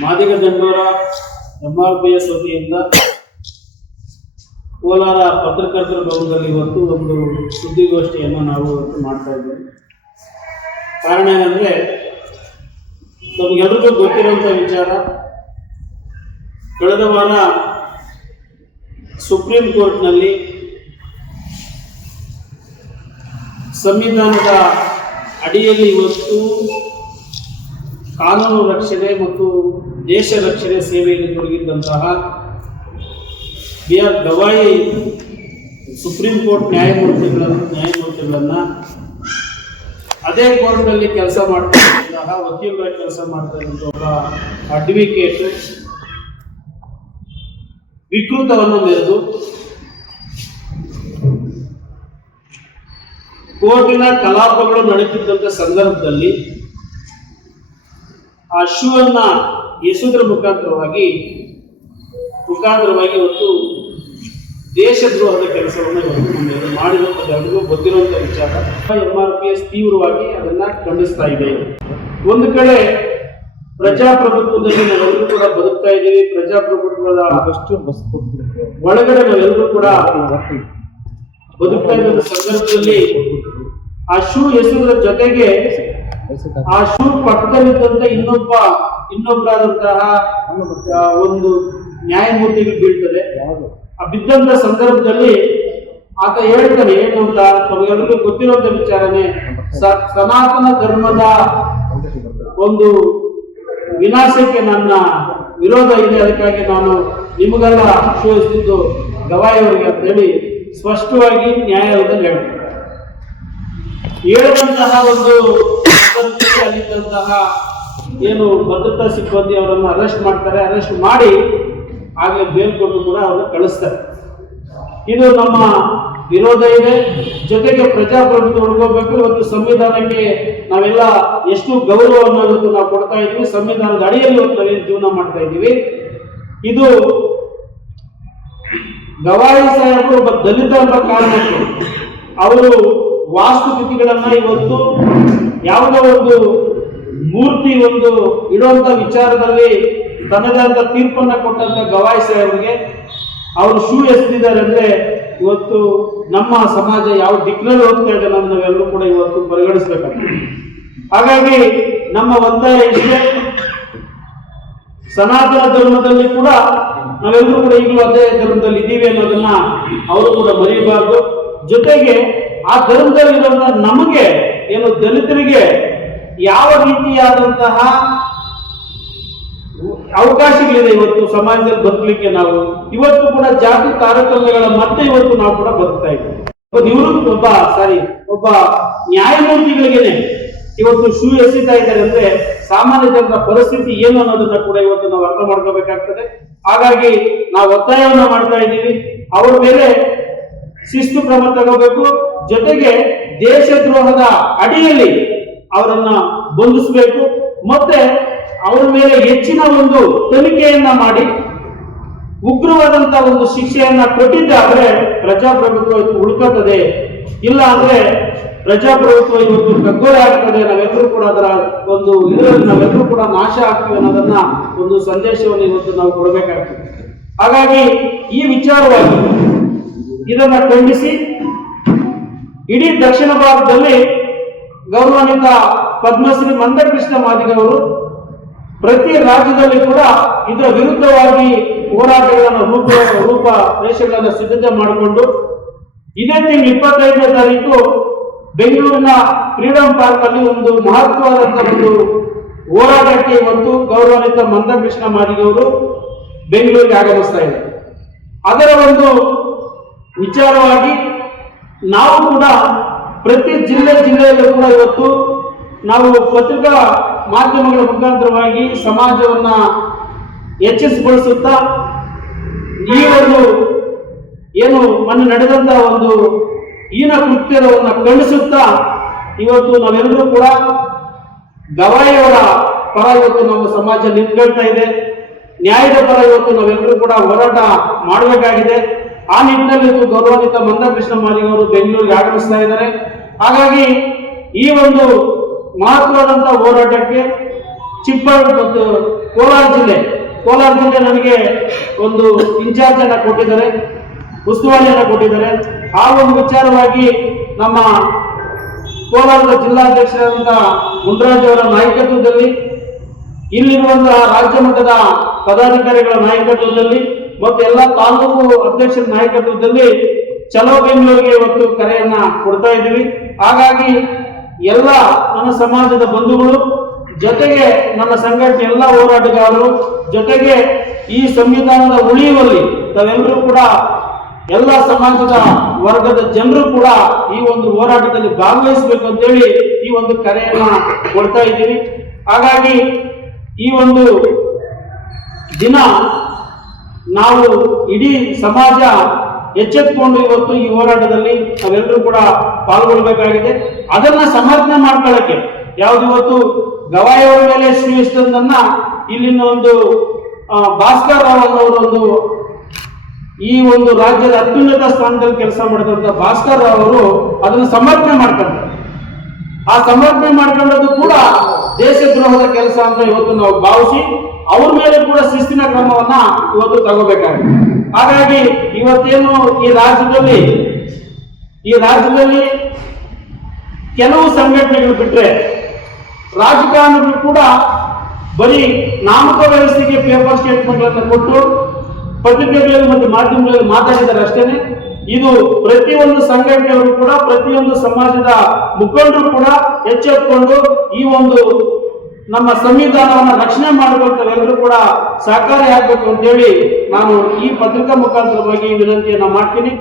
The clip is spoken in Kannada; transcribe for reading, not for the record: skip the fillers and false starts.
ಮಾದಿಗ ದಂಡೋರ MRPS ವತಿಯಿಂದ ಕೋಲಾರ ಪತ್ರಕರ್ತರ ಭವನದಲ್ಲಿ ಇವತ್ತು ಒಂದು ಸುದ್ದಿಗೋಷ್ಠಿಯನ್ನು ನಾವು ಇವತ್ತು ಮಾಡ್ತಾ ಇದ್ದೀವಿ. ಕಾರಣ ಏನಂದರೆ, ನಮಗೆಲ್ಲರಿಗೂ ಗೊತ್ತಿರುವಂಥ ವಿಚಾರ, ಕಳೆದ ವಾರ ಸುಪ್ರೀಂ ಕೋರ್ಟ್ನಲ್ಲಿ ಸಂವಿಧಾನದ ಅಡಿಯಲ್ಲಿ ಇವತ್ತು ಕಾನೂನು ರಕ್ಷಣೆ ಮತ್ತು ದೇಶ ರಕ್ಷಣೆ ಸೇವೆಯಲ್ಲಿ ತೊಡಗಿದ್ದಂತಹ B.R. ಗವಾಯಿ ಸುಪ್ರೀಂ ಕೋರ್ಟ್ ನ್ಯಾಯಮೂರ್ತಿಗಳನ್ನು ಅದೇ ಕೋರ್ಟ್ನಲ್ಲಿ ಕೆಲಸ ಮಾಡ್ತಾ ವಕೀಲರಾಗಿ ಕೆಲಸ ಮಾಡ್ತಾ ಇದ್ದಂಥ ಒಬ್ಬ ಅಡ್ವೊಕೇಟ್ ವಿಕೃತವನ್ನು ಮೆರೆದು ಕೋರ್ಟಿನ ಕಲಾಪಗಳು ನಡೀತಿದ್ದಂಥ ಸಂದರ್ಭದಲ್ಲಿ ಆ ಶೂವನ್ನ ಎಸೆಯುವುದರ ಮುಖಾಂತರವಾಗಿ ಇವತ್ತು ದೇಶದ್ರೋಹದ ಕೆಲಸವನ್ನು ಇವತ್ತು ಮಾಡಿರುವಂಥದ್ದು ಗೊತ್ತಿರುವಂಥ ವಿಚಾರ. MRPS ತೀವ್ರವಾಗಿ ಅದನ್ನ ಖಂಡಿಸ್ತಾ ಇದೆ. ಒಂದು ಕಡೆ ಪ್ರಜಾಪ್ರಭುತ್ವದಲ್ಲಿ ನಾವೆಲ್ಲರೂ ಕೂಡ ಬದುಕ್ತಾ ಇದ್ದೀವಿ. ಪ್ರಜಾಪ್ರಭುತ್ವದ ಒಳಗಡೆ ನಾವೆಲ್ಲರೂ ಕೂಡ ಬದುಕ್ತಾ ಇದ್ದ ಸಂದರ್ಭದಲ್ಲಿ ಆ ಶೂ ಎಸೆಯುವುದರ ಜೊತೆಗೆ ಆ ಶೂ ಪಕ್ಕದಲ್ಲಿದ್ದಂತ ಇನ್ನೊಬ್ಬರಾದಂತಹ ಒಂದು ನ್ಯಾಯಮೂರ್ತಿಗೆ ಬೀಳ್ತದೆ. ಆ ಬಿದ್ದಂತ ಸಂದರ್ಭದಲ್ಲಿ ಆತ ಹೇಳ್ತಾನೆ ಏನು ಅಂತ ತಮಗೆಲ್ಲರಿಗೂ ಗೊತ್ತಿರುವಂತ ವಿಚಾರನೆ, ಸನಾತನ ಧರ್ಮದ ಒಂದು ವಿನಾಶಕ್ಕೆ ನನ್ನ ವಿರೋಧ ಇದೆ, ಅದಕ್ಕಾಗಿ ನಾನು ನಿಮಗೆಲ್ಲ ಶೂ ಎಸೆದಿದ್ದು ಗವಾಯಿಯವರಿಗೆ ಅಂತ ಹೇಳಿ ಸ್ಪಷ್ಟವಾಗಿ ನ್ಯಾಯಾಲಯದಲ್ಲಿ ಹೇಳುವಂತಹ ಒಂದು ಅಲ್ಲಿದ್ದಂತಹ ಏನು ಭದ್ರತಾ ಸಿಬ್ಬಂದಿ ಅವರನ್ನು ಅರೆಸ್ಟ್ ಮಾಡ್ತಾರೆ. ಅರೆಸ್ಟ್ ಮಾಡಿ ಆಗಲೇ ಬೇಲ್ ಕೊಟ್ಟು ಕೂಡ ಅವರನ್ನು ಕಳಿಸ್ತಾರೆ. ಇದು ನಮ್ಮ ವಿರೋಧ ಇದೆ. ಜೊತೆಗೆ ಪ್ರಜಾಪ್ರಭುತ್ವ ಉಳ್ಕೋಬೇಕು. ಇವತ್ತು ಸಂವಿಧಾನಕ್ಕೆ ನಾವೆಲ್ಲ ಎಷ್ಟು ಗೌರವವನ್ನು ಇವತ್ತು ನಾವು ಕೊಡ್ತಾ ಇದ್ದೀವಿ. ಸಂವಿಧಾನದ ಅಡಿಯಲ್ಲಿ ಇವತ್ತು ನಾವೇನು ಜೀವನ ಮಾಡ್ತಾ ಇದ್ದೀವಿ. ಇದು ಗವಾಯಿ ಸಾಹೇಬರು ಒಬ್ಬ ದಲಿತ ಎಂಬ ಕಾರಣಕ್ಕೆ ಅವರು ವಾಸ್ತುತಿಥಿಗಳನ್ನ ಇವತ್ತು ಯಾವುದೋ ಒಂದು ಮೂರ್ತಿ ಒಂದು ಇಡುವಂತ ವಿಚಾರದಲ್ಲಿ ತನ್ನದಾದ ತೀರ್ಪನ್ನ ಕೊಟ್ಟಂತ ಗವಾಯಿ ಸಾಹೇಬರಿಗೆ ಅವರು ಶೂ ಎಸೆದಿದ್ದಾರೆ ಅಂದ್ರೆ ಇವತ್ತು ನಮ್ಮ ಸಮಾಜ ಯಾವ ದಿಕ್ಕಿನಲ್ಲಿ ಹೋಗ್ತಾ ಇದೆ ಅನ್ನೋದು ನಾವೆಲ್ಲರೂ ಕೂಡ ಇವತ್ತು ಪರಿಗಣಿಸಬೇಕಾಗ್ತದೆ. ಹಾಗಾಗಿ ನಮ್ಮ ಒತ್ತಾಯ ಇಷ್ಟೇ, ಸನಾತನ ಧರ್ಮದಲ್ಲಿ ಕೂಡ ನಾವೆಲ್ಲರೂ ಕೂಡ ಈಗಲೂ ಅದೇ ಧರ್ಮದಲ್ಲಿ ಇದ್ದೀವಿ ಅನ್ನೋದನ್ನ ಅವರು ಕೂಡ ಮರೆಯಬಾರ್ದು. ಜೊತೆಗೆ ಆ ಧರ್ಮದಲ್ಲಿರುವಂತಹ ನಮಗೆ ಏನು ದಲಿತರಿಗೆ ಯಾವ ರೀತಿಯಾದಂತಹ ಅವಕಾಶಗಳಿದೆ ಇವತ್ತು ಸಮಾಜದಲ್ಲಿ ಬದುಕಲಿಕ್ಕೆ. ನಾವು ಇವತ್ತು ಕೂಡ ಜಾತಿ ತಾರತಮ್ಯಗಳ ಮತ್ತೆ ಇವತ್ತು ನಾವು ಕೂಡ ಬದುಕ್ತಾ ಇದ್ದೀವಿ. ಒಬ್ಬ ನ್ಯಾಯಮೂರ್ತಿಗಳಿಗೇನೆ ಇವತ್ತು ಶೂ ಎಸೆತಾ ಇದ್ದಾರೆ ಅಂದ್ರೆ ಸಾಮಾನ್ಯ ಜನರ ಪರಿಸ್ಥಿತಿ ಏನು ಅನ್ನೋದನ್ನ ಕೂಡ ಇವತ್ತು ನಾವು ಅರ್ಥ ಮಾಡ್ಕೋಬೇಕಾಗ್ತದೆ. ಹಾಗಾಗಿ ನಾವು ಒತ್ತಾಯವನ್ನು ಮಾಡ್ತಾ ಇದ್ದೀವಿ, ಅವರ ಮೇಲೆ ಶಿಸ್ತು ಕ್ರಮ ತಗೋಬೇಕು. ಜೊತೆಗೆ ದೇಶದ್ರೋಹದ ಅಡಿಯಲ್ಲಿ ಅವರನ್ನ ಬಂಧಿಸಬೇಕು. ಮತ್ತೆ ಅವರ ಮೇಲೆ ಹೆಚ್ಚಿನ ಒಂದು ತನಿಖೆಯನ್ನ ಮಾಡಿ ಉಗ್ರವಾದಂತಹ ಒಂದು ಶಿಕ್ಷೆಯನ್ನ ಕೊಟ್ಟಿದ್ದಾದ್ರೆ ಪ್ರಜಾಪ್ರಭುತ್ವ ಇವತ್ತು ಉಳ್ಕೋತದೆ. ಇಲ್ಲ ಅಂದ್ರೆ ಪ್ರಜಾಪ್ರಭುತ್ವ ಇವತ್ತು ಕಗ್ಗೊಲೆ ಆಗ್ತದೆ. ನಾವೆಲ್ಲರೂ ಕೂಡ ಅದರ ಒಂದು ಇದರಲ್ಲಿ ನಾವೆಲ್ಲರೂ ಕೂಡ ನಾಶ ಆಗ್ತೀವಿ ಅನ್ನೋದನ್ನ ಒಂದು ಸಂದೇಶವನ್ನು ಇವತ್ತು ನಾವು ಕೊಡಬೇಕಾಗ್ತದೆ. ಹಾಗಾಗಿ ಈ ವಿಚಾರವಾಗಿ ಇದನ್ನ ಖಂಡಿಸಿ ಇಡೀ ದಕ್ಷಿಣ ಭಾರತದಲ್ಲಿ ಗೌರವಾನ್ವಿತ ಪದ್ಮಶ್ರೀ ಮಂದಕೃಷ್ಣ ಮಾದಿಗ ಅವರು ಪ್ರತಿ ರಾಜ್ಯದಲ್ಲಿ ಕೂಡ ಇದರ ವಿರುದ್ಧವಾಗಿ ಹೋರಾಟಗಳನ್ನು ರೂಪ ರೇಷೆಗಳನ್ನು ಸಿದ್ಧತೆ ಮಾಡಿಕೊಂಡು ಇದೇ ತಿಂಗಳು 25ನೇ ತಾರೀಕು ಬೆಂಗಳೂರಿನ ಫ್ರೀಡಂ ಪಾರ್ಕ್ ಅಲ್ಲಿ ಒಂದು ಮಹತ್ವವಾದಂತಹ ಒಂದು ಹೋರಾಟಕ್ಕೆ ಇವತ್ತು ಗೌರವಾನ್ವಿತ ಮಂದಕೃಷ್ಣ ಮಾದಿಗ ಅವರು ಬೆಂಗಳೂರಿಗೆ ಆಗಮಿಸ್ತಾ ಇದ್ದಾರೆ. ಅದರ ಒಂದು ವಿಚಾರವಾಗಿ ನಾವು ಕೂಡ ಪ್ರತಿ ಜಿಲ್ಲೆಯಲ್ಲೂ ಕೂಡ ಇವತ್ತು ನಾವು ಪತ್ರಿಕಾ ಮಾಧ್ಯಮಗಳ ಮುಖಾಂತರವಾಗಿ ಸಮಾಜವನ್ನ ಎಚ್ಚರಿಸಿಗೊಳಿಸುತ್ತಾ ಈ ಒಂದು ಏನು ಮೊನ್ನೆ ನಡೆದಂತಹ ಒಂದು ಹೀನ ಕೃತ್ಯವನ್ನು ಖಂಡಿಸುತ್ತಾ ಇವತ್ತು ನಾವೆಲ್ಲರೂ ಕೂಡ ಗವಾಯಿಯವರ ಪರ ಇವತ್ತು ನಮ್ಮ ಸಮಾಜ ನಿಂತ್ಕೊಳ್ತಾ ಇದೆ. ನ್ಯಾಯದ ಪರ ಇವತ್ತು ನಾವೆಲ್ಲರೂ ಕೂಡ ಹೋರಾಟ ಮಾಡಬೇಕಾಗಿದೆ. ಆ ನಿಟ್ಟಿನಲ್ಲಿ ಇವತ್ತು ಗೌರವಾನ್ವಿತ ಮಂದಕೃಷ್ಣ ಮಾದಿಗ ಅವರು ಬೆಂಗಳೂರಿಗೆ ಆಗಮಿಸ್ತಾ ಇದ್ದಾರೆ. ಹಾಗಾಗಿ ಈ ಒಂದು ಮಹತ್ವವಾದಂತಹ ಹೋರಾಟಕ್ಕೆ ಚಿಕ್ಕಬಳ್ಳಾಪುರ ಮತ್ತು ಕೋಲಾರ ಜಿಲ್ಲೆ ನನಗೆ ಒಂದು ಇನ್ಚಾರ್ಜ್ ಅನ್ನ ಕೊಟ್ಟಿದ್ದಾರೆ, ಉಸ್ತುವಾರಿಯನ್ನ ಕೊಟ್ಟಿದ್ದಾರೆ. ಆ ಒಂದು ವಿಚಾರವಾಗಿ ನಮ್ಮ ಕೋಲಾರದ ಜಿಲ್ಲಾಧ್ಯಕ್ಷರಾದಂತಹ ಗುಂಡರಾಜ್ ಅವರ ನಾಯಕತ್ವದಲ್ಲಿ, ಇಲ್ಲಿರುವಂತಹ ರಾಜ್ಯ ಮಟ್ಟದ ಪದಾಧಿಕಾರಿಗಳ ನಾಯಕತ್ವದಲ್ಲಿ ಮತ್ತು ಎಲ್ಲ ತಾಲೂಕು ಅಧ್ಯಕ್ಷರ ನಾಯಕತ್ವದಲ್ಲಿ ಚಲೋ ಬೆಂಗಳೂರಿಗೆ ಇವತ್ತು ಕರೆಯನ್ನ ಕೊಡ್ತಾ ಇದ್ದೀವಿ. ಹಾಗಾಗಿ ಎಲ್ಲ ನನ್ನ ಸಮಾಜದ ಬಂಧುಗಳು ಜೊತೆಗೆ ನನ್ನ ಸಂಘಟನೆ ಎಲ್ಲ ಹೋರಾಟಗಾರರು ಜೊತೆಗೆ ಈ ಸಂವಿಧಾನದ ಉಳಿಯುವಲ್ಲಿ ತಾವೆಲ್ಲರೂ ಕೂಡ ಎಲ್ಲ ಸಮಾಜದ ವರ್ಗದ ಜನರು ಕೂಡ ಈ ಒಂದು ಹೋರಾಟದಲ್ಲಿ ಭಾಗವಹಿಸಬೇಕು ಅಂತೇಳಿ ಈ ಒಂದು ಕರೆಯನ್ನ ಕೊಡ್ತಾ ಇದ್ದೀವಿ. ಹಾಗಾಗಿ ಈ ಒಂದು ದಿನ ನಾವು ಇಡೀ ಸಮಾಜ ಎಚ್ಚೆತ್ತುಕೊಂಡು ಇವತ್ತು ಈ ಹೋರಾಟದಲ್ಲಿ ನಾವೆಲ್ಲರೂ ಕೂಡ ಪಾಲ್ಗೊಳ್ಬೇಕಾಗಿದೆ. ಅದನ್ನ ಸಮರ್ಥನೆ ಮಾಡ್ಕೊಳ್ಳಕ್ಕೆ ಯಾವ್ದು ಇವತ್ತು ಗವಾಯಿಯವರ ಮೇಲೆ ಶ್ರೀ ಇಷ್ಟೊಂದನ್ನ ಇಲ್ಲಿನ ಒಂದು ಭಾಸ್ಕರ್ ರಾವ್ ಅನ್ನೋರು ಈ ಒಂದು ರಾಜ್ಯದ ಅತ್ಯುನ್ನತ ಸ್ಥಾನದಲ್ಲಿ ಕೆಲಸ ಮಾಡಿದಂತ ಭಾಸ್ಕರ್ ರಾವ್ ಅವರು ಅದನ್ನು ಸಮರ್ಥನೆ ಮಾಡ್ತಾರೆ. ಆ ಸಮರ್ಥನೆ ಮಾಡ್ಕೊಂಡದ್ದು ಕೂಡ ದೇಶದ್ರೋಹದ ಕೆಲಸ ಅಂತ ಇವತ್ತು ನಾವು ಭಾವಿಸಿ ಅವ್ರ ಮೇಲೆ ಕೂಡ ಶಿಸ್ತಿನ ಕ್ರಮವನ್ನ ಇವತ್ತು ತಗೋಬೇಕಾಗಿದೆ. ಹಾಗಾಗಿ ಇವತ್ತೇನು ಈ ರಾಜ್ಯದಲ್ಲಿ ಕೆಲವು ಸಂಘಟನೆಗಳು ಬಿಟ್ರೆ ರಾಜಕಾರಣಿಗಳು ಕೂಡ ಬರೀ ನಾಮಕ ವ್ಯವಸ್ಥೆಗೆ ಪೇಪರ್ ಸ್ಟೇಟ್ಮೆಂಟ್ಗಳನ್ನು ಕೊಟ್ಟು ಪತ್ರಿಕೆಗಳಲ್ಲಿ ಮತ್ತು ಮಾಧ್ಯಮಗಳಲ್ಲಿ ಮಾತಾಡಿದ್ದಾರೆ ಅಷ್ಟೇನೆ. ಇದು ಪ್ರತಿಯೊಂದು ಸಂಘಟನೆಯವರು ಕೂಡ ಪ್ರತಿಯೊಂದು ಸಮಾಜದ ಮುಖಂಡರು ಕೂಡ ಎಚ್ಚೆತ್ತುಕೊಂಡು ಈ ಒಂದು ನಮ್ಮ ಸಂವಿಧಾನವನ್ನು ರಕ್ಷಣೆ ಮಾಡಿಕೊಳ್ತಾರೆಲ್ಲರೂ ಕೂಡ ಸಹಕಾರಿ ಆಗ್ಬೇಕು ಅಂತೇಳಿ ನಾನು ಈ ಪತ್ರಿಕಾ ಮುಖಾಂತರವಾಗಿ ವಿನಂತಿಯನ್ನ ಮಾಡ್ತೀನಿ.